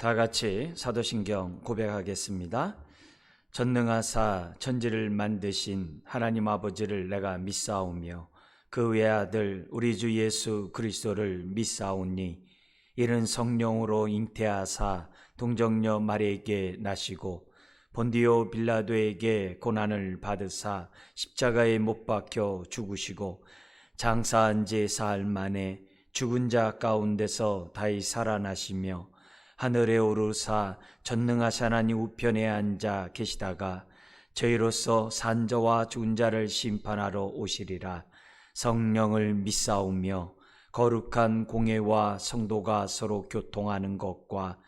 다 같이 사도신경 고백하겠습니다. 전능하사 천지를 만드신 하나님 아버지를 내가 믿사오며 그 외아들 우리 주 예수 그리스도를 믿사오니 이는 성령으로 잉태하사 동정녀 마리아에게 나시고 본디오 빌라도에게 고난을 받으사 십자가에 못 박혀 죽으시고 장사한 지 사흘 만에 죽은 자 가운데서 다시 살아나시며 하늘에 오르사 전능하신 하나님 우편에 앉아 계시다가 저희로서 산자와 죽은 자를 심판하러 오시리라. 성령을 믿사오며 거룩한 공회와 성도가 서로 교통하는 것과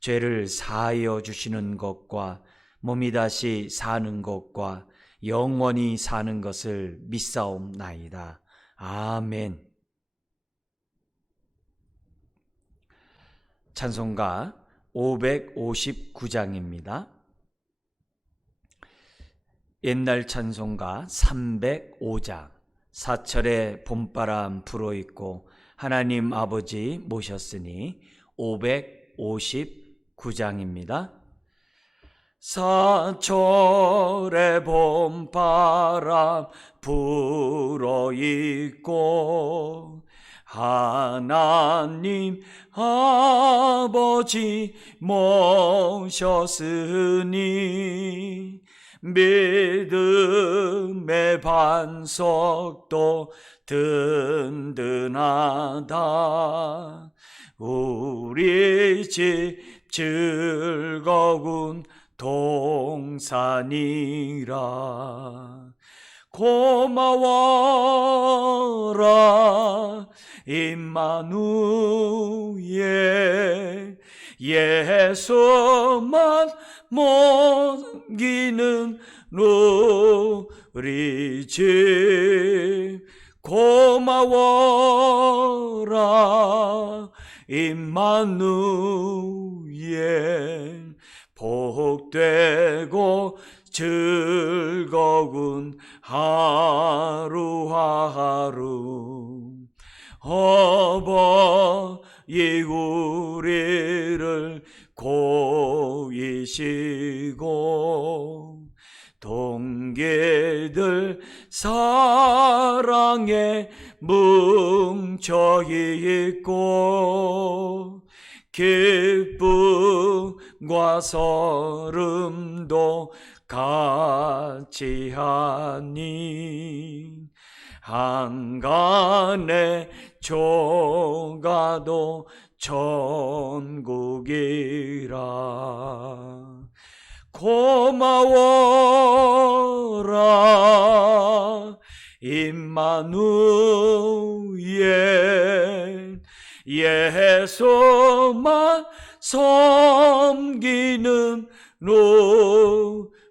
죄를 사하여 주시는 것과 몸이 다시 사는 것과 영원히 사는 것을 믿사옵나이다. 아멘. 찬송가 559장입니다. 옛날 찬송가 305장 사철의 봄바람 불어있고 하나님 아버지 모셨으니 559장입니다. 사철의 봄바람 불어있고 하나님 아버지 모셨으니 믿음의 반석도 든든하다. 우리 집 즐거운 동산이라. 고마워라 임마누엘, 예수만 먹이는 우리 집. 고마워라 임마누엘, 복되고 즐거운 하루하루. 어버이 우리를 고이시고 동기들 사랑에 뭉쳐있고 기쁨과 설움도 같이 하니 한간에 조가도 천국이라. 고마워라 임마누엘, 예수만 섬기는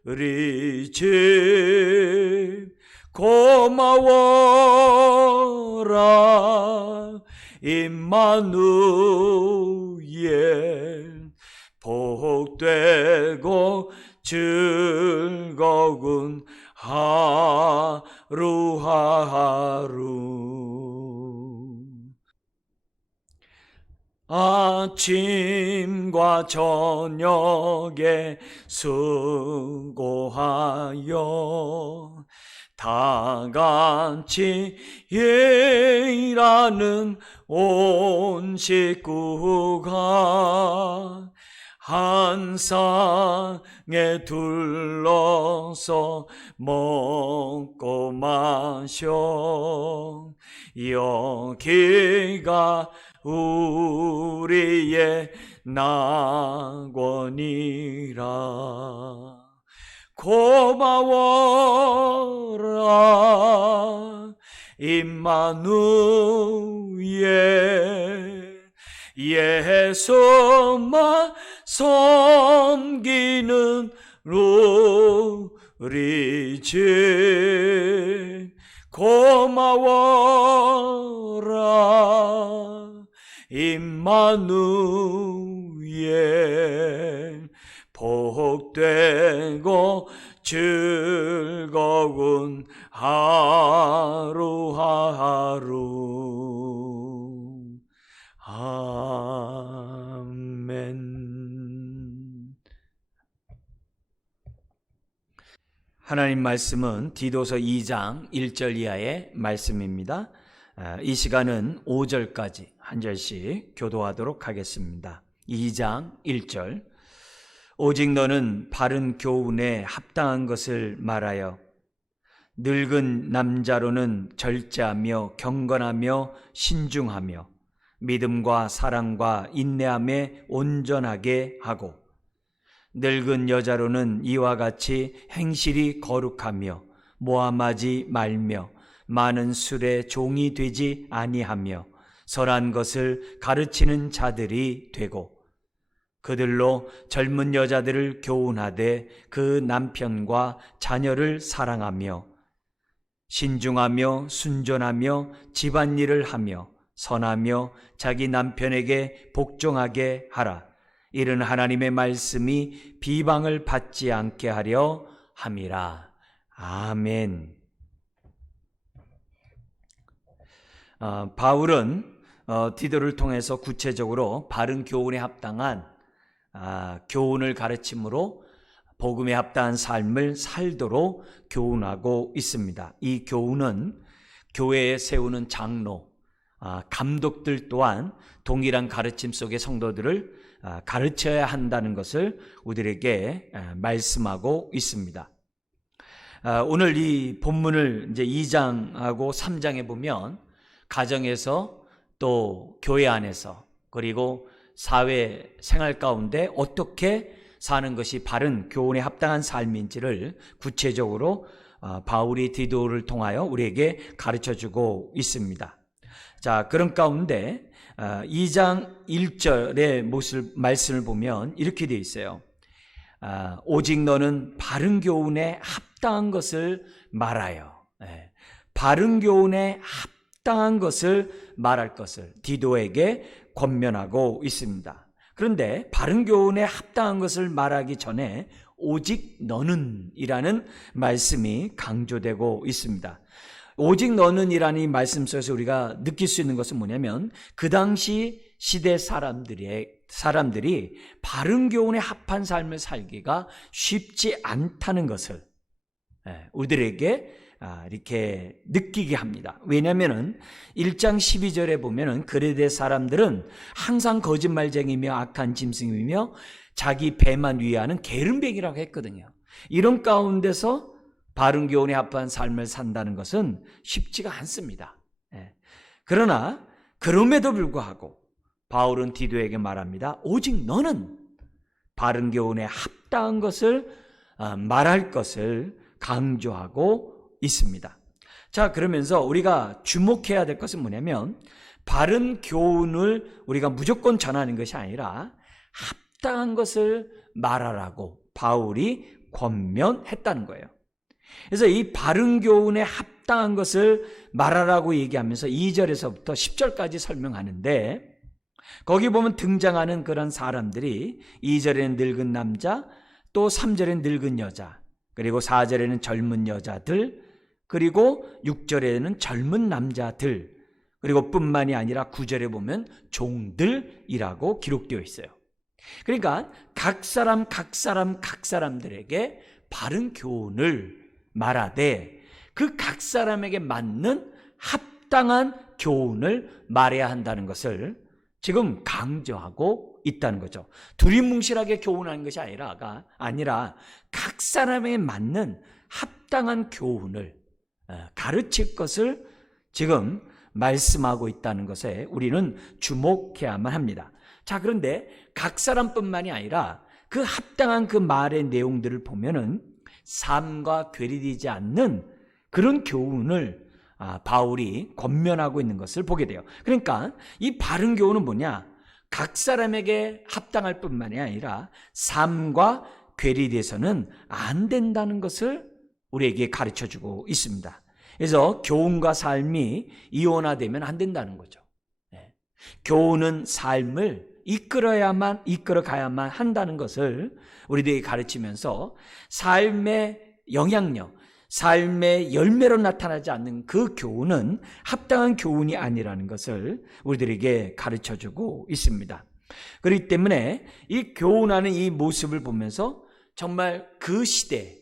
우리 집. 고마워라 임마누엘, 복되고 즐거운 하루하루. 아침과 저녁에 수고하여 다 같이 일하는 온 식구가 한 상에 둘러서 먹고 마셔. 여기가 우리의 낙원이라. 고마워라 임마누엘, 예수만 섬기는 우리 집. 고마워라 임마누엘, 복되고 즐거운 하루하루. 아멘. 하나님 말씀은 디도서 2장 1절 이하의 말씀입니다. 이 시간은 5절까지 한 절씩 교도하도록 하겠습니다. 2장 1절. 오직 너는 바른 교훈에 합당한 것을 말하여 늙은 남자로는 절제하며 경건하며 신중하며 믿음과 사랑과 인내함에 온전하게 하고 늙은 여자로는 이와 같이 행실이 거룩하며 모함하지 말며 많은 술에 종이 되지 아니하며 선한 것을 가르치는 자들이 되고 그들로 젊은 여자들을 교훈하되 그 남편과 자녀를 사랑하며 신중하며 순전하며 집안일을 하며 선하며 자기 남편에게 복종하게 하라. 이는 하나님의 말씀이 비방을 받지 않게 하려 함이라. 아멘. 바울은 디도를 통해서 구체적으로 바른 교훈에 합당한 교훈을 가르침으로 복음에 합당한 삶을 살도록 교훈하고 있습니다. 이 교훈은 교회에 세우는 장로, 감독들 또한 동일한 가르침 속의 성도들을 가르쳐야 한다는 것을 우리에게 말씀하고 있습니다. 오늘 이 본문을 이제 2장하고 3장에 보면 가정에서 또 교회 안에서 그리고 사회 생활 가운데 어떻게 사는 것이 바른 교훈에 합당한 삶인지를 구체적으로 바울이 디도를 통하여 우리에게 가르쳐주고 있습니다. 자, 그런 가운데 2장 1절의 말씀을 보면 이렇게 되어 있어요. 오직 너는 바른 교훈에 합당한 것을 말하여. 바른 교훈에 합당한 것을 말할 것을 디도에게 권면하고 있습니다. 그런데 바른 교훈에 합당한 것을 말하기 전에 오직 너는 이라는 말씀이 강조되고 있습니다. 오직 너는 이라는 이 말씀 속에서 우리가 느낄 수 있는 것은 뭐냐면 그 당시 시대 사람들이 바른 교훈에 합한 삶을 살기가 쉽지 않다는 것을 우리들에게 이렇게 느끼게 합니다. 왜냐하면 1장 12절에 보면 그레데 사람들은 항상 거짓말쟁이며 악한 짐승이며 자기 배만 위하는 게으름뱅이라고 했거든요. 이런 가운데서 바른 교훈에 합한 삶을 산다는 것은 쉽지가 않습니다. 그러나 그럼에도 불구하고 바울은 디도에게 말합니다. 오직 너는 바른 교훈에 합당한 것을 말할 것을 강조하고 있습니다. 자, 그러면서 우리가 주목해야 될 것은 뭐냐면 바른 교훈을 우리가 무조건 전하는 것이 아니라 합당한 것을 말하라고 바울이 권면했다는 거예요. 그래서 이 바른 교훈에 합당한 것을 말하라고 얘기하면서 2절에서부터 10절까지 설명하는데 거기 보면 등장하는 그런 사람들이 2절에는 늙은 남자, 또 3절에는 늙은 여자, 그리고 4절에는 젊은 여자들, 그리고 6절에는 젊은 남자들, 그리고 뿐만이 아니라 9절에 보면 종들이라고 기록되어 있어요. 그러니까 각 사람들에게 바른 교훈을 말하되 그 각 사람에게 맞는 합당한 교훈을 말해야 한다는 것을 지금 강조하고 있다는 거죠. 두리뭉실하게 교훈하는 것이 아니라 각 사람에 맞는 합당한 교훈을 가르칠 것을 지금 말씀하고 있다는 것에 우리는 주목해야만 합니다. 자, 그런데 각 사람뿐만이 아니라 그 합당한 그 말의 내용들을 보면은 삶과 괴리되지 않는 그런 교훈을 바울이 권면하고 있는 것을 보게 돼요. 그러니까 이 바른 교훈은 뭐냐? 각 사람에게 합당할 뿐만이 아니라 삶과 괴리돼서는 안 된다는 것을 우리에게 가르쳐주고 있습니다. 그래서 교훈과 삶이 이원화되면 안 된다는 거죠. 교훈은 삶을 이끌어가야만 한다는 것을 우리들에게 가르치면서 삶의 영향력, 삶의 열매로 나타나지 않는 그 교훈은 합당한 교훈이 아니라는 것을 우리들에게 가르쳐주고 있습니다. 그렇기 때문에 이 교훈하는 이 모습을 보면서 정말 그 시대,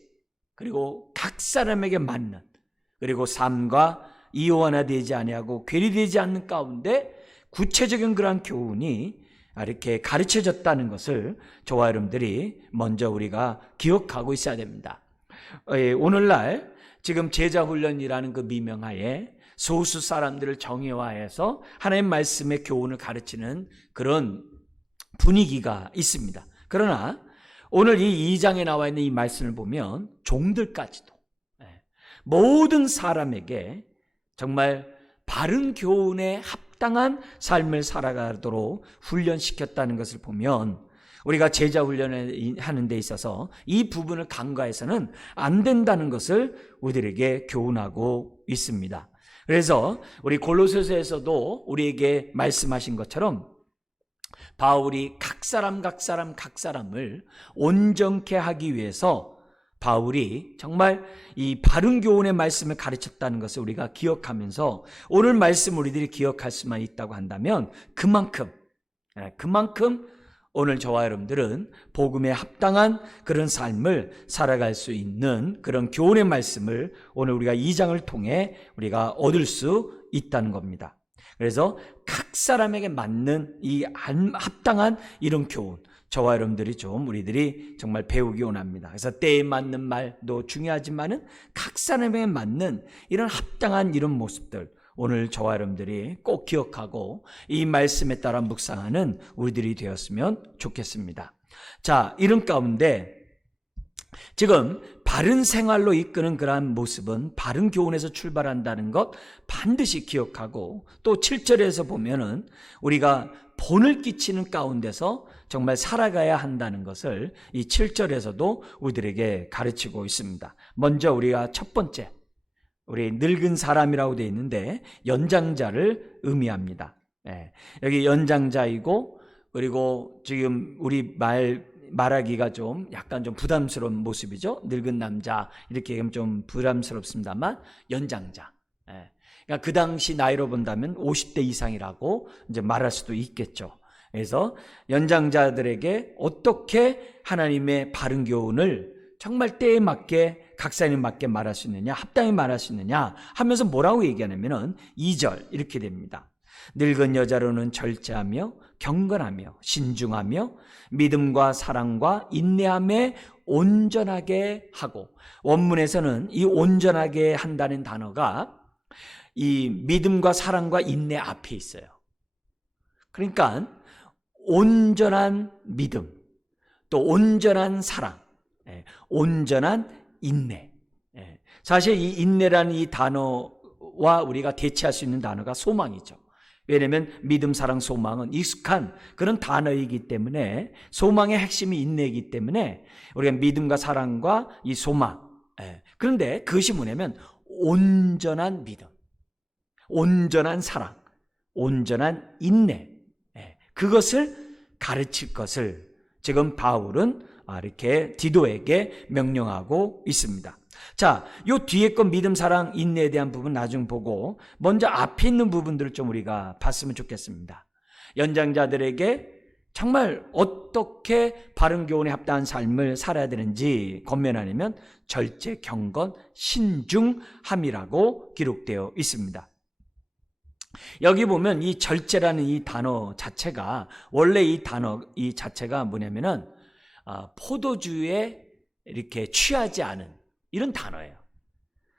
그리고 각 사람에게 맞는, 그리고 삶과 이원화되지 아니하고 괴리되지 않는 가운데 구체적인 그러한 교훈이 이렇게 가르쳐졌다는 것을 저와 여러분들이 먼저 우리가 기억하고 있어야 됩니다. 오늘날 지금 제자훈련이라는 그 미명하에 소수 사람들을 정예화해서 하나님 말씀의 교훈을 가르치는 그런 분위기가 있습니다. 그러나 오늘 이 2장에 나와 있는 이 말씀을 보면 종들까지도, 모든 사람에게 정말 바른 교훈에 합당한 삶을 살아가도록 훈련시켰다는 것을 보면, 우리가 제자 훈련을 하는 데 있어서 이 부분을 간과해서는 안 된다는 것을 우리들에게 교훈하고 있습니다. 그래서 우리 골로새서에서도 우리에게 말씀하신 것처럼 바울이 각 사람을 온전케 하기 위해서 바울이 정말 이 바른 교훈의 말씀을 가르쳤다는 것을 우리가 기억하면서 오늘 말씀 우리들이 기억할 수만 있다고 한다면 그만큼 오늘 저와 여러분들은 복음에 합당한 그런 삶을 살아갈 수 있는 그런 교훈의 말씀을 오늘 우리가 2장을 통해 우리가 얻을 수 있다는 겁니다. 그래서 각 사람에게 맞는 이 합당한 이런 교훈, 저와 여러분들이 우리들이 정말 배우기 원합니다. 그래서 때에 맞는 말도 중요하지만은 각 사람에게 맞는 이런 합당한 이런 모습들, 오늘 저와 여러분들이 꼭 기억하고 이 말씀에 따라 묵상하는 우리들이 되었으면 좋겠습니다. 자, 이런 가운데 지금 바른 생활로 이끄는 그러한 모습은 바른 교훈에서 출발한다는 것 반드시 기억하고, 또 7절에서 보면은 우리가 본을 끼치는 가운데서 정말 살아가야 한다는 것을 이 7절에서도 우리들에게 가르치고 있습니다. 먼저 우리가 첫 번째, 우리 늙은 사람이라고 되어 있는데 연장자를 의미합니다. 여기 연장자이고, 그리고 지금 우리 말하기가 약간 좀 부담스러운 모습이죠. 늙은 남자 이렇게 하면 좀 부담스럽습니다만 연장자. 그러니까 그 당시 나이로 본다면 50대 이상이라고 이제 말할 수도 있겠죠. 그래서 연장자들에게 어떻게 하나님의 바른 교훈을 정말 때에 맞게 각사에 맞게 말할 수 있느냐, 합당히 말할 수 있느냐 하면서 뭐라고 얘기하냐면은 2절 이렇게 됩니다. 늙은 여자로는 절제하며 경건하며 신중하며 믿음과 사랑과 인내함에 온전하게 하고, 원문에서는 이 온전하게 한다는 단어가 이 믿음과 사랑과 인내 앞에 있어요. 그러니까 온전한 믿음, 또 온전한 사랑, 온전한 인내. 사실 이 인내라는 이 단어와 우리가 대체할 수 있는 단어가 소망이죠. 왜냐하면 믿음, 사랑, 소망은 익숙한 그런 단어이기 때문에, 소망의 핵심이 인내이기 때문에 우리가 믿음과 사랑과 이 소망, 그런데 그것이 뭐냐면 온전한 믿음, 온전한 사랑, 온전한 인내, 그것을 가르칠 것을 지금 바울은 이렇게 디도에게 명령하고 있습니다. 자, 요 뒤에 거 믿음, 사랑, 인내에 대한 부분 나중 보고 먼저 앞에 있는 부분들을 좀 우리가 봤으면 좋겠습니다. 연장자들에게 정말 어떻게 바른 교훈에 합당한 삶을 살아야 되는지 권면하려면 절제, 경건, 신중함이라고 기록되어 있습니다. 여기 보면 이 절제라는 이 단어 자체가, 원래 이 단어 이 자체가 뭐냐면은 포도주에 이렇게 취하지 않은 이런 단어예요.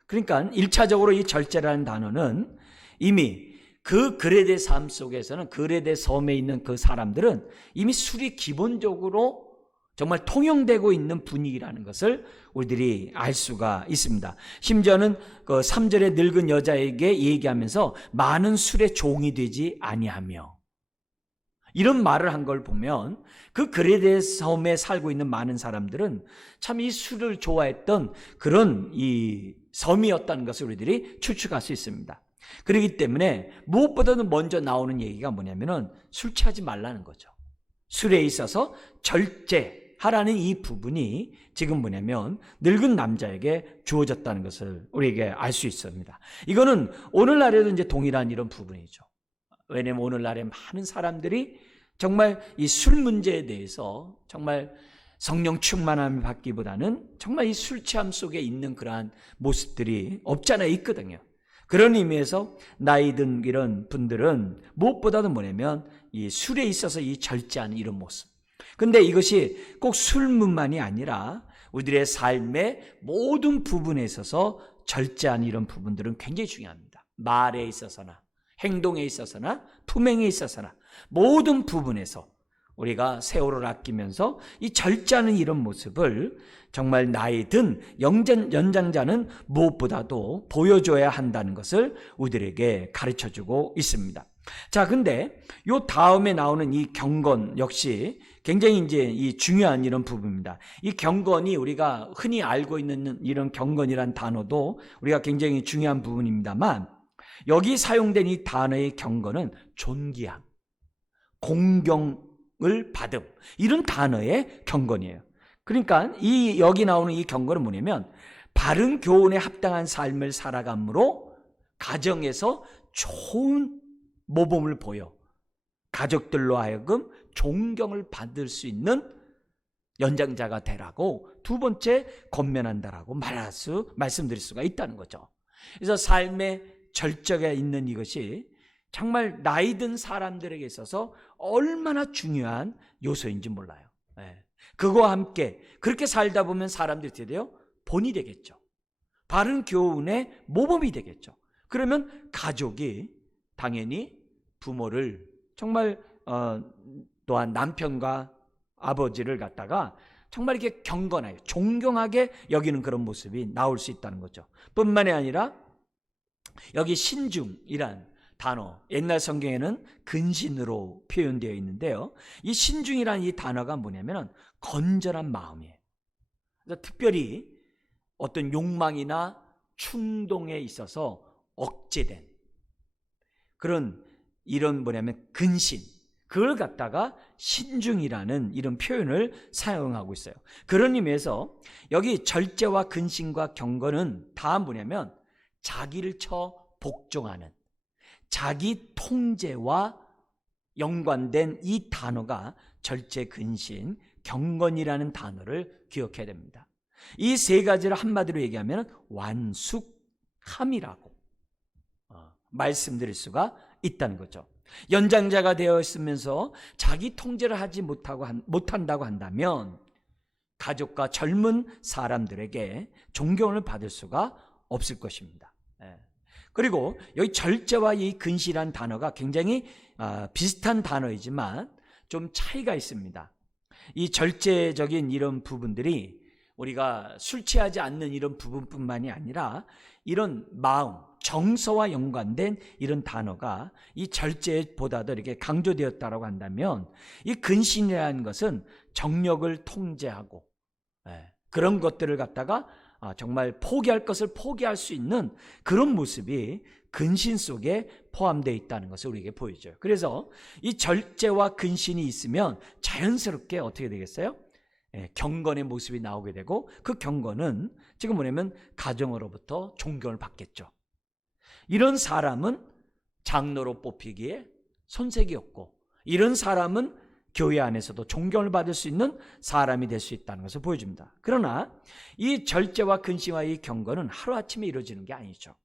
그러니까 1차적으로 이 절제라는 단어는 이미 그 그레데 삶 속에서는, 그레데 섬에 있는 그 사람들은 이미 술이 기본적으로 정말 통용되고 있는 분위기라는 것을 우리들이 알 수가 있습니다. 심지어는 그 3절에 늙은 여자에게 얘기하면서 많은 술의 종이 되지 아니하며, 이런 말을 한 걸 보면 그 그레데 섬에 살고 있는 많은 사람들은 참 이 술을 좋아했던 그런 이 섬이었다는 것을 우리들이 추측할 수 있습니다. 그렇기 때문에 무엇보다도 먼저 나오는 얘기가 뭐냐면은 술 취하지 말라는 거죠. 술에 있어서 절제하라는 이 부분이 지금 뭐냐면 늙은 남자에게 주어졌다는 것을 우리에게 알 수 있습니다. 이거는 오늘날에도 이제 동일한 이런 부분이죠. 왜냐하면 오늘날에 많은 사람들이 정말 이 술 문제에 대해서 정말 성령 충만함을 받기보다는 정말 이 술 취함 속에 있는 그러한 모습들이 없잖아 있거든요. 그런 의미에서 나이 든 이런 분들은 무엇보다도 뭐냐면 이 술에 있어서 이 절제하는 이런 모습. 근데 이것이 꼭 술문만이 아니라 우리들의 삶의 모든 부분에 있어서 절제하는 이런 부분들은 굉장히 중요합니다. 말에 있어서나 행동에 있어서나 품행에 있어서나 모든 부분에서 우리가 세월을 아끼면서 이 절제하는 이런 모습을 정말 나이 든 연장자는 무엇보다도 보여줘야 한다는 것을 우리들에게 가르쳐주고 있습니다. 자, 근데 요 다음에 나오는 이 경건 역시 굉장히 이제 이 중요한 이런 부분입니다. 이 경건이 우리가 흔히 알고 있는 이런 경건이란 단어도 우리가 굉장히 중요한 부분입니다만, 여기 사용된 이 단어의 경건은 존귀함, 공경을 받음, 이런 단어의 경건이에요. 그러니까 여기 나오는 이 경건은 뭐냐면 바른 교훈에 합당한 삶을 살아감으로 가정에서 좋은 모범을 보여 가족들로 하여금 존경을 받을 수 있는 연장자가 되라고 두 번째 권면한다라고 말씀드릴 수가 있다는 거죠. 그래서 삶의 절정에 있는 이것이 정말 나이 든 사람들에게 있어서 얼마나 중요한 요소인지 몰라요. 그거와 함께 그렇게 살다 보면 사람들이 어떻게 돼요? 본이 되겠죠. 바른 교훈의 모범이 되겠죠. 그러면 가족이 당연히 부모를 정말 또한 남편과 아버지를 갖다가 정말 이렇게 경건하게 존경하게 여기는 그런 모습이 나올 수 있다는 거죠. 뿐만이 아니라 여기 신중이란 단어, 옛날 성경에는 근신으로 표현되어 있는데요, 이 신중이라는 이 단어가 뭐냐면 건전한 마음이에요. 그래서 특별히 어떤 욕망이나 충동에 있어서 억제된 그런 이런 뭐냐면 근신, 그걸 갖다가 신중이라는 이런 표현을 사용하고 있어요. 그런 의미에서 여기 절제와 근신과 경건은 다 뭐냐면 자기를 쳐 복종하는, 자기 통제와 연관된 이 단어가 절제, 근신, 경건이라는 단어를 기억해야 됩니다. 이 세 가지를 한마디로 얘기하면 완숙함이라고 말씀드릴 수가 있다는 거죠. 연장자가 되어 있으면서 자기 통제를 하지 못한다고 한다면 가족과 젊은 사람들에게 존경을 받을 수가 없을 것입니다. 그리고 여기 절제와 이 근시란 단어가 굉장히 비슷한 단어이지만 좀 차이가 있습니다. 이 절제적인 이런 부분들이 우리가 술 취하지 않는 이런 부분뿐만이 아니라 이런 마음, 정서와 연관된 이런 단어가 이 절제보다도 이렇게 강조되었다고 한다면, 이 근신이라는 것은 정력을 통제하고 그런 것들을 갖다가 정말 포기할 것을 포기할 수 있는 그런 모습이 근신 속에 포함되어 있다는 것을 우리에게 보여줘요. 그래서 이 절제와 근신이 있으면 자연스럽게 어떻게 되겠어요? 경건의 모습이 나오게 되고, 그 경건은 지금 뭐냐면 가정으로부터 존경을 받겠죠. 이런 사람은 장로로 뽑히기에 손색이었고, 이런 사람은 교회 안에서도 존경을 받을 수 있는 사람이 될 수 있다는 것을 보여줍니다. 그러나 이 절제와 근신과 이 경건은 하루아침에 이루어지는 게 아니죠.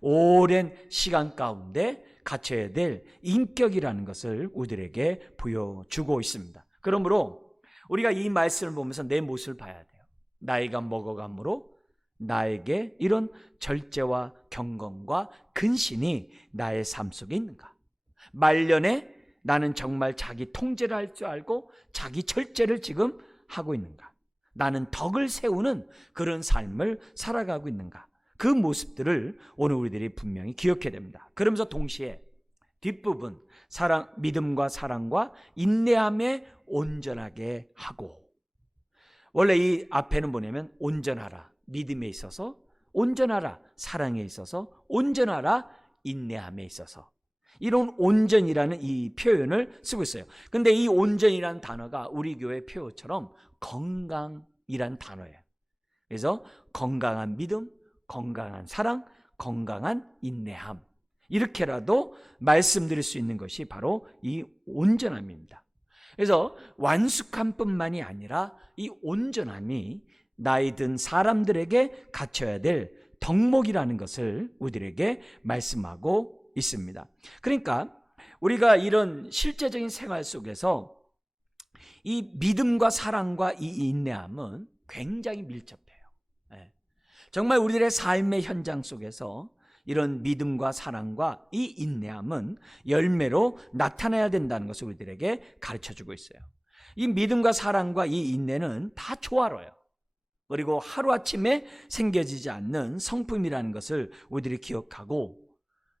오랜 시간 가운데 갖춰야 될 인격이라는 것을 우리들에게 보여주고 있습니다. 그러므로 우리가 이 말씀을 보면서 내 모습을 봐야 돼요. 나이가 먹어감으로 나에게 이런 절제와 경건과 근신이 나의 삶 속에 있는가? 말년에 나는 정말 자기 통제를 할 줄 알고 자기 절제를 지금 하고 있는가? 나는 덕을 세우는 그런 삶을 살아가고 있는가? 그 모습들을 오늘 우리들이 분명히 기억해야 됩니다. 그러면서 동시에 뒷부분 믿음과 사랑과 인내함에 온전하게 하고, 원래 이 앞에는 뭐냐면 온전하라, 믿음에 있어서 온전하라, 사랑에 있어서 온전하라, 인내함에 있어서, 이런 온전이라는 이 표현을 쓰고 있어요. 근데 이 온전이라는 단어가 우리 교회 표어처럼 건강이라는 단어예요. 그래서 건강한 믿음, 건강한 사랑, 건강한 인내함, 이렇게라도 말씀드릴 수 있는 것이 바로 이 온전함입니다. 그래서 완숙함뿐만이 아니라 이 온전함이 나이 든 사람들에게 갖춰야 될 덕목이라는 것을 우리들에게 말씀하고 있습니다. 그러니까 우리가 이런 실제적인 생활 속에서 이 믿음과 사랑과 이 인내함은 굉장히 밀접해요. 정말 우리들의 삶의 현장 속에서 이런 믿음과 사랑과 이 인내함은 열매로 나타나야 된다는 것을 우리들에게 가르쳐주고 있어요. 이 믿음과 사랑과 이 인내는 다 조화로워요. 그리고 하루아침에 생겨지지 않는 성품이라는 것을 우리들이 기억하고,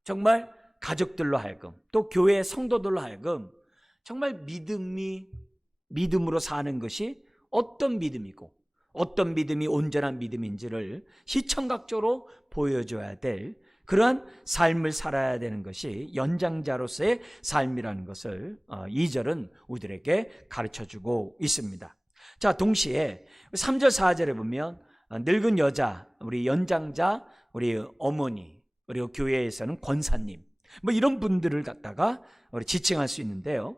정말 가족들로 하여금 또 교회의 성도들로 하여금 정말 믿음으로 사는 것이 어떤 믿음이고 어떤 믿음이 온전한 믿음인지를 시청각적으로 보여줘야 될 그러한 삶을 살아야 되는 것이 연장자로서의 삶이라는 것을 2절은 우리들에게 가르쳐주고 있습니다. 자, 동시에 3절 4절에 보면 늙은 여자, 우리 연장자, 우리 어머니, 그리고 교회에서는 권사님, 뭐 이런 분들을 갖다가 우리 지칭할 수 있는데요.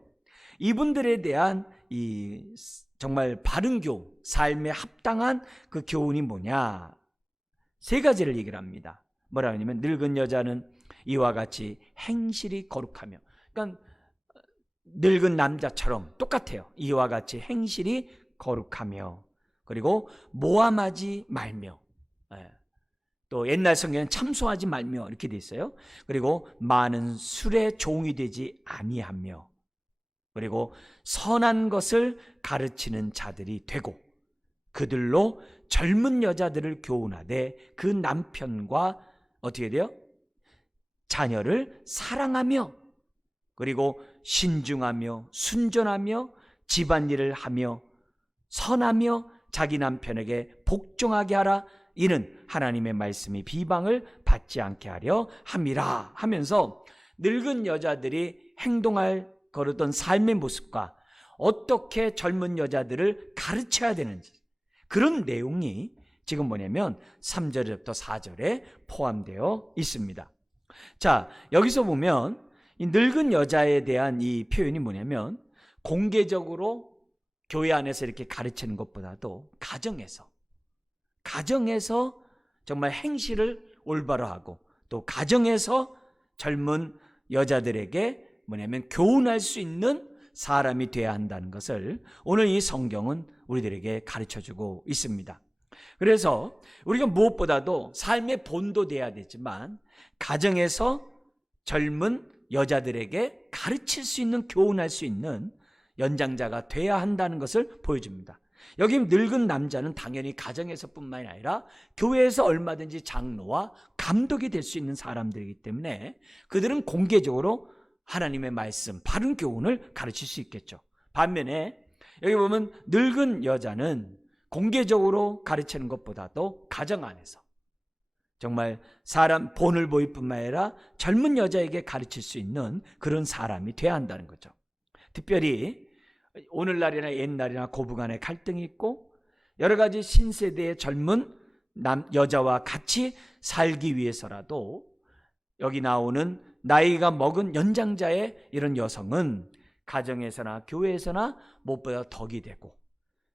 이분들에 대한 이 정말 바른 교훈, 삶에 합당한 그 교훈이 뭐냐? 3가지를 얘기를 합니다. 뭐라 하냐면 늙은 여자는 이와 같이 행실이 거룩하며, 그러니까 늙은 남자처럼 똑같아요. 이와 같이 행실이 거룩하며, 그리고 모함하지 말며, 또 옛날 성경에는 참소하지 말며 이렇게 돼 있어요. 그리고 많은 술의 종이 되지 아니하며, 그리고 선한 것을 가르치는 자들이 되고, 그들로 젊은 여자들을 교훈하되 그 남편과 어떻게 돼요? 자녀를 사랑하며, 그리고 신중하며 순전하며 집안일을 하며 선하며 자기 남편에게 복종하게 하라. 이는 하나님의 말씀이 비방을 받지 않게 하려 함이라 하면서 늙은 여자들이 행동할 거르던 삶의 모습과 어떻게 젊은 여자들을 가르쳐야 되는지, 그런 내용이 지금 뭐냐면 3절부터 4절에 포함되어 있습니다. 자, 여기서 보면 이 늙은 여자에 대한 이 표현이 뭐냐면, 공개적으로 교회 안에서 이렇게 가르치는 것보다도 가정에서 정말 행실을 올바로 하고, 또 가정에서 젊은 여자들에게 뭐냐면 교훈할 수 있는 사람이 되어야 한다는 것을 오늘 이 성경은 우리들에게 가르쳐주고 있습니다. 그래서 우리가 무엇보다도 삶의 본도 돼야 되지만 가정에서 젊은 여자들에게 가르칠 수 있는, 교훈할 수 있는 연장자가 돼야 한다는 것을 보여줍니다. 여기 늙은 남자는 당연히 가정에서뿐만이 아니라 교회에서 얼마든지 장로와 감독이 될 수 있는 사람들이기 때문에 그들은 공개적으로 하나님의 말씀, 바른 교훈을 가르칠 수 있겠죠. 반면에 여기 보면 늙은 여자는 공개적으로 가르치는 것보다도 가정 안에서 정말 사람 본을 보일 뿐만 아니라 젊은 여자에게 가르칠 수 있는 그런 사람이 돼야 한다는 거죠. 특별히 오늘날이나 옛날이나 고부간의 갈등이 있고 여러 가지 신세대의 젊은 여자와 같이 살기 위해서라도 여기 나오는 나이가 먹은 연장자의 이런 여성은 가정에서나 교회에서나 무엇보다 덕이 되고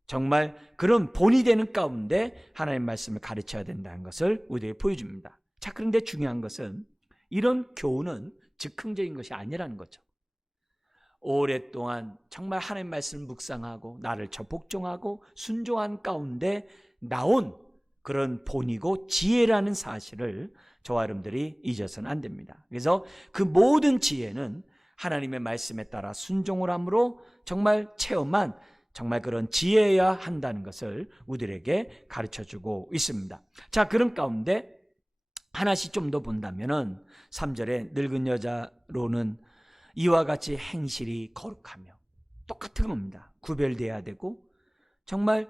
정말 그런 본이 되는 가운데 하나님의 말씀을 가르쳐야 된다는 것을 우리에게 보여줍니다. 자, 그런데 중요한 것은 이런 교훈은 즉흥적인 것이 아니라는 거죠. 오랫동안 정말 하나님의 말씀을 묵상하고 나를 복종하고 순종한 가운데 나온 그런 본이고 지혜라는 사실을 저와 여러분들이 잊어서는 안 됩니다. 그래서 그 모든 지혜는 하나님의 말씀에 따라 순종을 함으로 정말 체험한 정말 그런 지혜여야 한다는 것을 우리들에게 가르쳐주고 있습니다. 자, 그런 가운데 하나씩 좀 더 본다면은 3절에 늙은 여자로는 이와 같이 행실이 거룩하며, 똑같은 겁니다. 구별돼야 되고 정말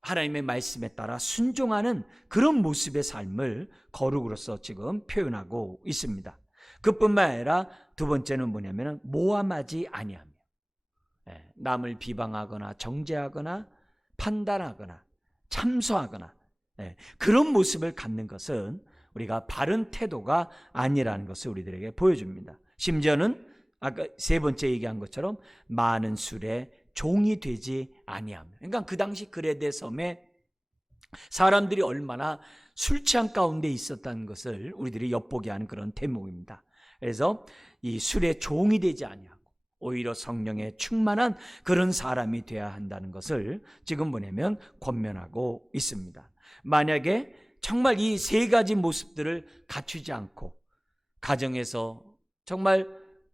하나님의 말씀에 따라 순종하는 그런 모습의 삶을 거룩으로서 지금 표현하고 있습니다. 그뿐만 아니라 두 번째는 뭐냐면 모함하지 아니하며, 남을 비방하거나 정죄하거나 판단하거나 참소하거나 그런 모습을 갖는 것은 우리가 바른 태도가 아니라는 것을 우리들에게 보여줍니다. 심지어는 아까 세 번째 얘기한 것처럼 많은 술에 종이 되지 아니하며. 그러니까 그 당시 그레데 섬에 사람들이 얼마나 술 취한 가운데 있었다는 것을 우리들이 엿보게 하는 그런 대목입니다. 그래서 이 술에 종이 되지 아니하고 오히려 성령에 충만한 그런 사람이 되어야 한다는 것을 지금 보내면 권면하고 있습니다. 만약에 정말 이 세 가지 모습들을 갖추지 않고 가정에서 정말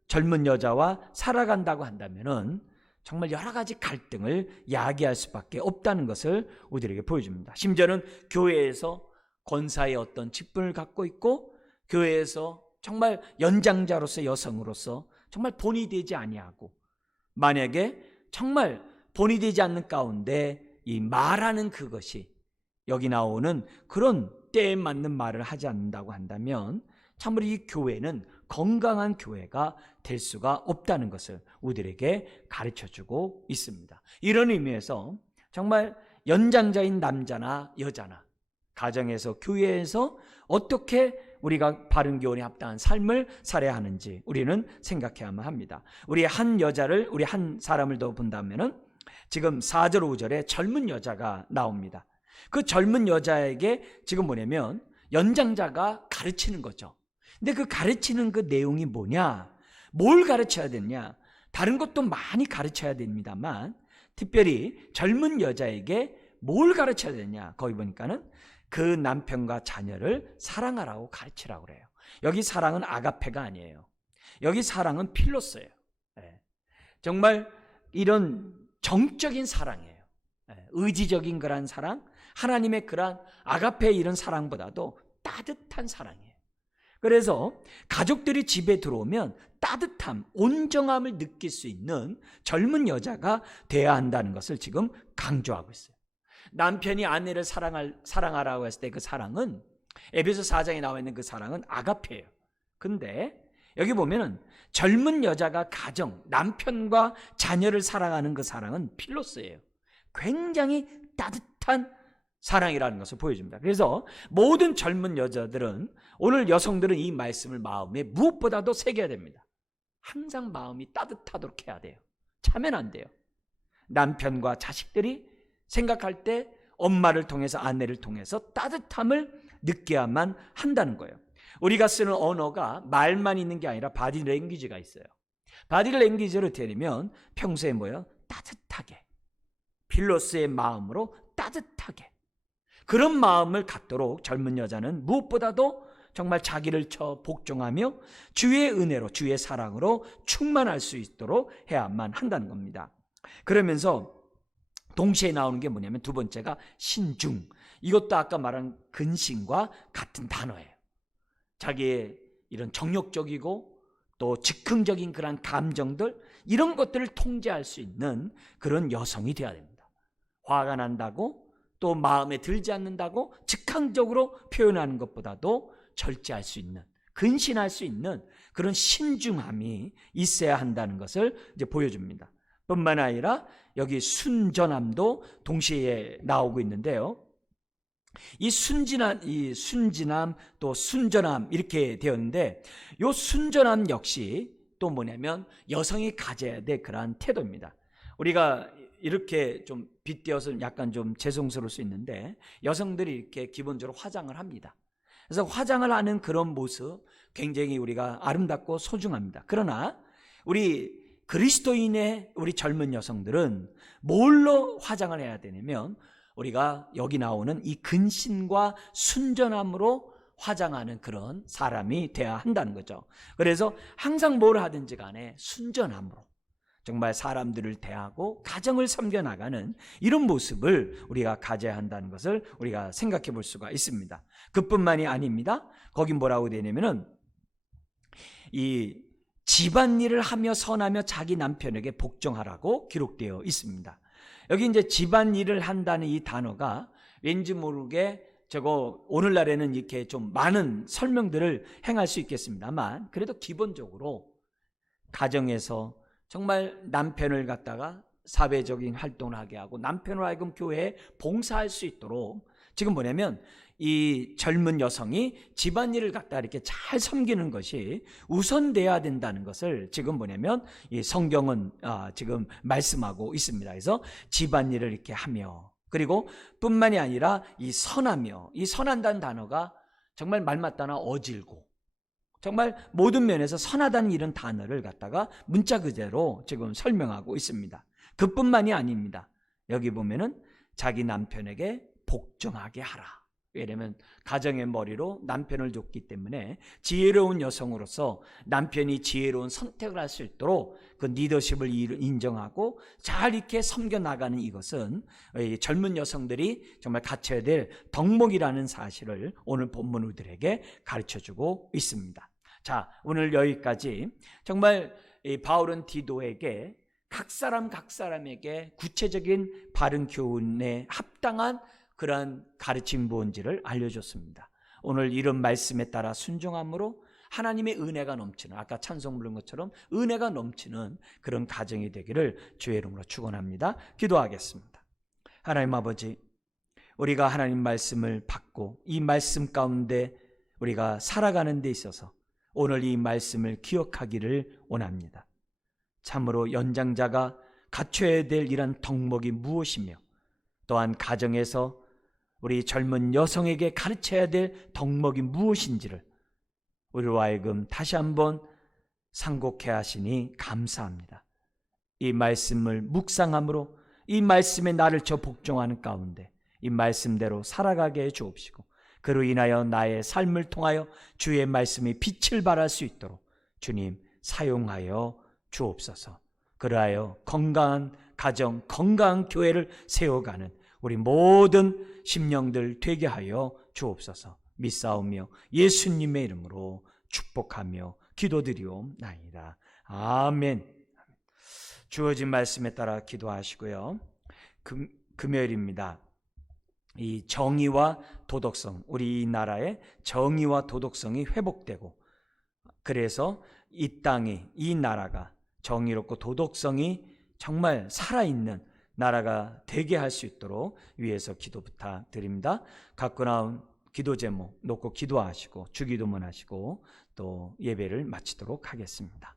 젊은 여자와 살아간다고 한다면은 정말 여러 가지 갈등을 야기할 수밖에 없다는 것을 우리에게 보여줍니다. 심지어는 교회에서 권사의 어떤 직분을 갖고 있고 교회에서 정말 연장자로서 여성으로서 정말 본이 되지 아니하고 만약에 정말 본이 되지 않는 가운데 이 말하는 그것이 여기 나오는 그런 때에 맞는 말을 하지 않는다고 한다면 참으로 이 교회는 건강한 교회가 될 수가 없다는 것을 우리들에게 가르쳐주고 있습니다. 이런 의미에서 정말 연장자인 남자나 여자나 가정에서 교회에서 어떻게 우리가 바른 교훈에 합당한 삶을 살아야 하는지 우리는 생각해야만 합니다. 우리 한 여자를 우리 한 사람을 더 본다면은 지금 4절 5절에 젊은 여자가 나옵니다. 그 젊은 여자에게 지금 뭐냐면 연장자가 가르치는 거죠. 근데 그 가르치는 그 내용이 뭐냐? 뭘 가르쳐야 되냐? 다른 것도 많이 가르쳐야 됩니다만 특별히 젊은 여자에게 뭘 가르쳐야 되냐? 거기 보니까는 그 남편과 자녀를 사랑하라고 가르치라고 그래요. 여기 사랑은 아가페가 아니에요. 여기 사랑은 필로스예요. 정말 이런 정적인 사랑이에요. 의지적인 그런 사랑, 하나님의 그런 아가페의 이런 사랑보다도 따뜻한 사랑이에요. 그래서 가족들이 집에 들어오면 따뜻함, 온정함을 느낄 수 있는 젊은 여자가 돼야 한다는 것을 지금 강조하고 있어요. 남편이 아내를 사랑하라고 했을 때 그 사랑은 에베소 4장에 나와 있는 그 사랑은 아가페예요. 근데 여기 보면은 젊은 여자가 가정, 남편과 자녀를 사랑하는 그 사랑은 필로스예요. 굉장히 따뜻한 사랑이라는 것을 보여줍니다. 그래서 모든 젊은 여자들은 오늘 여성들은 이 말씀을 마음에 무엇보다도 새겨야 됩니다. 항상 마음이 따뜻하도록 해야 돼요. 차면 안 돼요. 남편과 자식들이 생각할 때 엄마를 통해서 아내를 통해서 따뜻함을 느껴야만 한다는 거예요. 우리가 쓰는 언어가 말만 있는 게 아니라 바디 랭귀지가 있어요. 바디 랭귀지를 들으면 평소에 뭐예요? 따뜻하게 필로스의 마음으로 따뜻하게 그런 마음을 갖도록 젊은 여자는 무엇보다도 정말 자기를 복종하며 주의 은혜로 주의 사랑으로 충만할 수 있도록 해야만 한다는 겁니다. 그러면서 동시에 나오는 게 뭐냐면 두 번째가 신중. 이것도 아까 말한 근신과 같은 단어예요. 자기의 이런 정욕적이고 또 즉흥적인 그런 감정들 이런 것들을 통제할 수 있는 그런 여성이 되어야 됩니다. 화가 난다고 또 마음에 들지 않는다고 즉흥적으로 표현하는 것보다도 절제할 수 있는 근신할 수 있는 그런 신중함이 있어야 한다는 것을 이제 보여줍니다. 뿐만 아니라 여기 순전함도 동시에 나오고 있는데요. 이 순진함 또 순전함 이렇게 되었는데 이 순전함 역시 또 뭐냐면 여성이 가져야 될 그러한 태도입니다. 우리가 이렇게 좀 빗대어서 약간 좀 죄송스러울 수 있는데 여성들이 이렇게 기본적으로 화장을 합니다. 그래서 화장을 하는 그런 모습 굉장히 우리가 아름답고 소중합니다. 그러나 우리 그리스도인의 우리 젊은 여성들은 뭘로 화장을 해야 되냐면 우리가 여기 나오는 이 근신과 순전함으로 화장하는 그런 사람이 돼야 한다는 거죠. 그래서 항상 뭘 하든지 간에 순전함으로 정말 사람들을 대하고 가정을 섬겨나가는 이런 모습을 우리가 가져야 한다는 것을 우리가 생각해 볼 수가 있습니다. 그뿐만이 아닙니다. 거기 뭐라고 되냐면은 이 집안일을 하며 선하며 자기 남편에게 복종하라고 기록되어 있습니다. 여기 이제 집안일을 한다는 이 단어가 왠지 모르게 저거 오늘날에는 이렇게 좀 많은 설명들을 행할 수 있겠습니다만 그래도 기본적으로 가정에서 정말 남편을 갖다가 사회적인 활동을 하게 하고 남편으로 하여금 교회에 봉사할 수 있도록 지금 뭐냐면 이 젊은 여성이 집안일을 갖다 이렇게 잘 섬기는 것이 우선돼야 된다는 것을 지금 뭐냐면 이 성경은 지금 말씀하고 있습니다. 그래서 집안일을 이렇게 하며, 그리고 뿐만이 아니라 이 선하며, 이 선한다는 단어가 정말 말맞다나 어질고 정말 모든 면에서 선하다는 이런 단어를 갖다가 문자 그대로 지금 설명하고 있습니다. 그뿐만이 아닙니다. 여기 보면은 자기 남편에게 복종하게 하라. 왜냐하면 가정의 머리로 남편을 줬기 때문에 지혜로운 여성으로서 남편이 지혜로운 선택을 할 수 있도록 그 리더십을 인정하고 잘 이렇게 섬겨나가는 이것은 젊은 여성들이 정말 갖춰야 될 덕목이라는 사실을 오늘 본문 우리들에게 가르쳐주고 있습니다. 자, 오늘 여기까지 정말 바울은 디도에게 각 사람에게 구체적인 바른 교훈에 합당한 그러한 가르침 무언지를 알려줬습니다. 오늘 이런 말씀에 따라 순종함으로 하나님의 은혜가 넘치는, 아까 찬송 부른 것처럼 은혜가 넘치는 그런 가정이 되기를 주의 이름으로 축원합니다. 기도하겠습니다. 하나님 아버지, 우리가 하나님 말씀을 받고 이 말씀 가운데 우리가 살아가는 데 있어서 오늘 이 말씀을 기억하기를 원합니다. 참으로 연장자가 갖춰야 될 이런 덕목이 무엇이며, 또한 가정에서 우리 젊은 여성에게 가르쳐야 될 덕목이 무엇인지를 우리로 하여금 다시 한번 상고케 하시니 감사합니다. 이 말씀을 묵상함으로 이 말씀에 나를 저 복종하는 가운데 이 말씀대로 살아가게 해 주옵시고, 그로 인하여 나의 삶을 통하여 주의 말씀이 빛을 발할 수 있도록 주님 사용하여 주옵소서. 그러하여 건강한 가정, 건강한 교회를 세워가는 우리 모든 심령들 되게 하여 주옵소서. 믿사오며 예수님의 이름으로 축복하며 기도드리옵나이다. 아멘. 주어진 말씀에 따라 기도하시고요. 금요일입니다. 이 정의와 도덕성, 우리 나라의 정의와 도덕성이 회복되고, 그래서 이 땅이, 이 나라가 정의롭고 도덕성이 정말 살아있는 나라가 되게 할 수 있도록 위해서 기도 부탁드립니다. 갖고 나온 기도 제목 놓고 기도하시고 주기도문 하시고 또 예배를 마치도록 하겠습니다.